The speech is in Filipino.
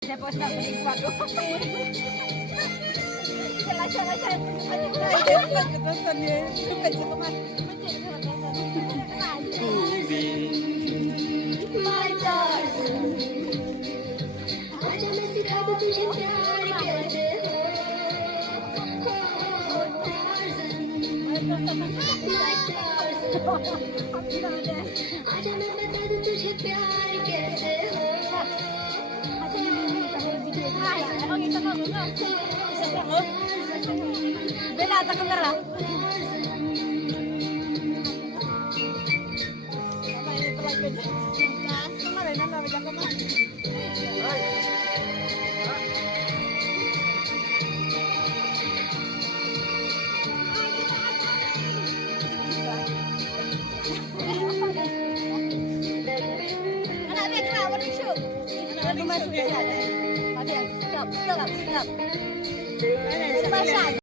Tapos na pinigbago. Siya. My darling. आजा मैं बता दूं तुझे प्यार कैसे हो Bella, takang gara. Stop.